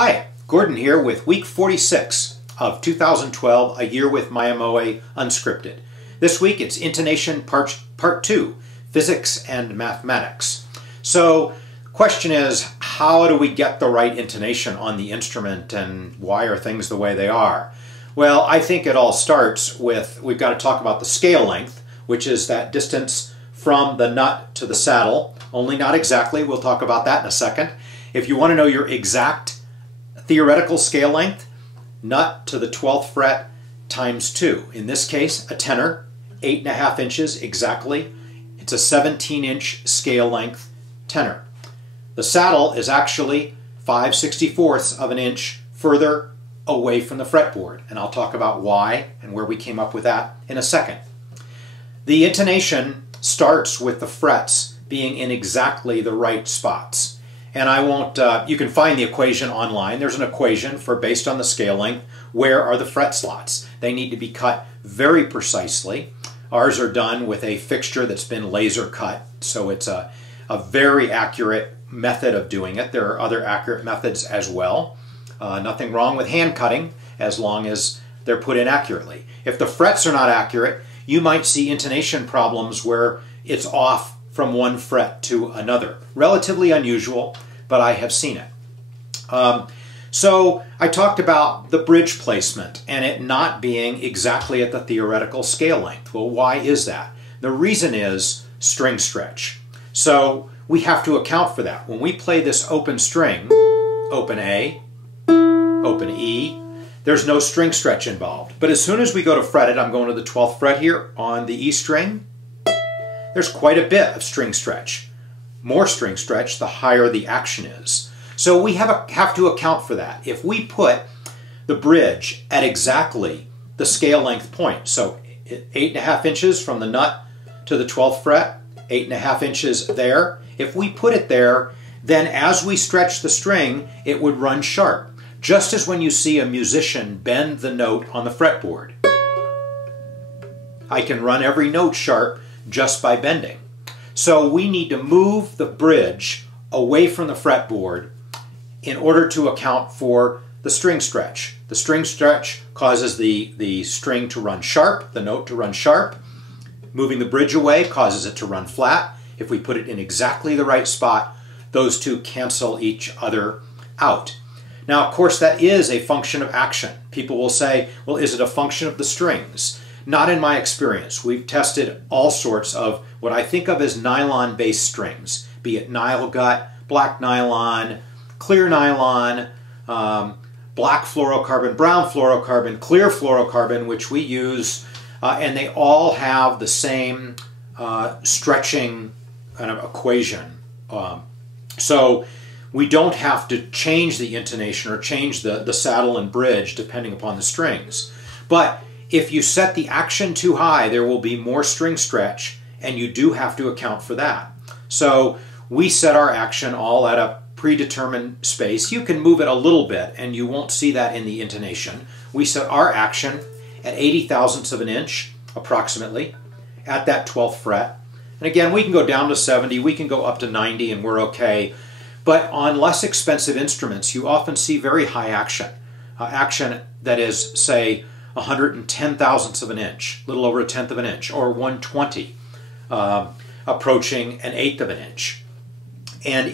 Hi, Gordon here with week 46 of 2012, A Year with Mya-Moe Unscripted. This week it's Intonation Part 2, Physics and Mathematics. So the question is, how do we get the right intonation on the instrument and why are things the way they are? Well, I think it all starts with, we've got to talk about the scale length, which is that distance from the nut to the saddle, only not exactly. We'll talk about that in a second. If you want to know your exact theoretical scale length, nut to the 12th fret times 2. In this case, a tenor, 8.5 inches exactly. It's a 17-inch scale length tenor. The saddle is actually 5/64 of an inch further away from the fretboard, and I'll talk about why and where we came up with that in a second. The intonation starts with the frets being in exactly the right spots. And I won't, you can find the equation online. There's an equation for, based on the scale length, where are the fret slots. They need to be cut very precisely. Ours are done with a fixture that's been laser cut, so it's a very accurate method of doing it. There are other accurate methods as well. Nothing wrong with hand cutting as long as they're put in accurately. If the frets are not accurate, you might see intonation problems where it's off from one fret to another. Relatively unusual, but I have seen it. So I talked about the bridge placement and it not being exactly at the theoretical scale length. Well, why is that? The reason is string stretch. So we have to account for that. When we play this open string, open A, open E, there's no string stretch involved. But as soon as we go to fret it, I'm going to the 12th fret here on the E string, there's quite a bit of string stretch. More string stretch, the higher the action is. So we have to account for that. If we put the bridge at exactly the scale length point, so 8.5 inches from the nut to the 12th fret, 8.5 inches there, if we put it there, then as we stretch the string, it would run sharp. Just as when you see a musician bend the note on the fretboard. I can run every note sharp just by bending. So we need to move the bridge away from the fretboard in order to account for the string stretch. The string stretch causes the string to run sharp, the note to run sharp. Moving the bridge away causes it to run flat. If we put it in exactly the right spot, those two cancel each other out. Now, of course, that is a function of action. People will say, well, is it a function of the strings? Not in my experience. We've tested all sorts of what I think of as nylon-based strings, be it Nile gut, black nylon, clear nylon, black fluorocarbon, brown fluorocarbon, clear fluorocarbon, which we use, and they all have the same stretching kind of equation. So we don't have to change the intonation or change the saddle and bridge depending upon the strings. But if you set the action too high, there will be more string stretch, and you do have to account for that. So we set our action all at a predetermined space. You can move it a little bit, and you won't see that in the intonation. We set our action at 80 thousandths of an inch, approximately, at that 12th fret. And again, we can go down to 70, we can go up to 90, and we're okay. But on less expensive instruments, you often see very high action. Action that is, say, 110 thousandths of an inch, a little over a tenth of an inch, or 120, approaching an eighth of an inch. And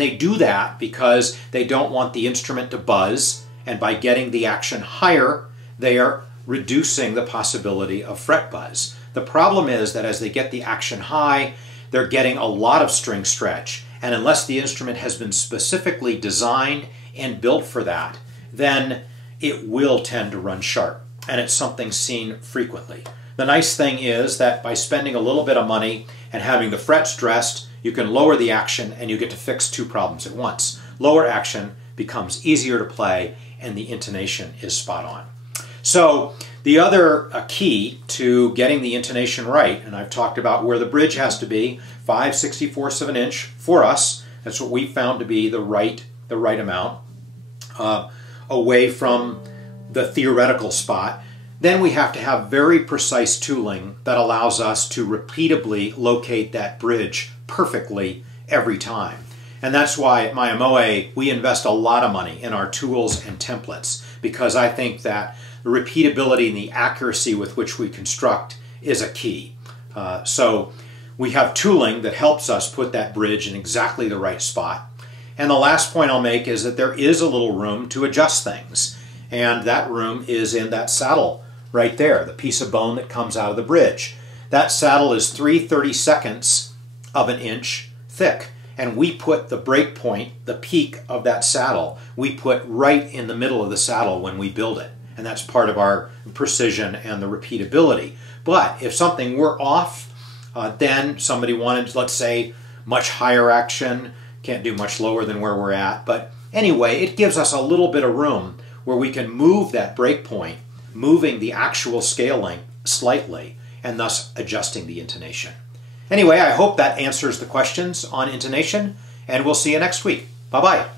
they do that because they don't want the instrument to buzz, and by getting the action higher, they are reducing the possibility of fret buzz. The problem is that as they get the action high, they're getting a lot of string stretch, and unless the instrument has been specifically designed and built for that, then it will tend to run sharp. And it's something seen frequently. The nice thing is that by spending a little bit of money and having the frets dressed, you can lower the action and you get to fix two problems at once. Lower action becomes easier to play and the intonation is spot on. So the other key to getting the intonation right, and I've talked about where the bridge has to be, 5/64 of an inch for us. That's what we found to be the right amount, away from the theoretical spot. Then we have to have very precise tooling that allows us to repeatably locate that bridge perfectly every time. And that's why at Mya-Moe we invest a lot of money in our tools and templates, because I think that the repeatability and the accuracy with which we construct is a key. So we have tooling that helps us put that bridge in exactly the right spot. And the last point I'll make is that there is a little room to adjust things. And that room is in that saddle right there, the piece of bone that comes out of the bridge. That saddle is 3/32 of an inch thick. And we put the break point, the peak of that saddle, we put right in the middle of the saddle when we build it. And that's part of our precision and the repeatability. But if something were off, then somebody wanted, let's say, much higher action, can't do much lower than where we're at. But anyway, it gives us a little bit of room where we can move that break point, moving the actual scale length slightly, and thus adjusting the intonation. Anyway, I hope that answers the questions on intonation, and we'll see you next week. Bye-bye.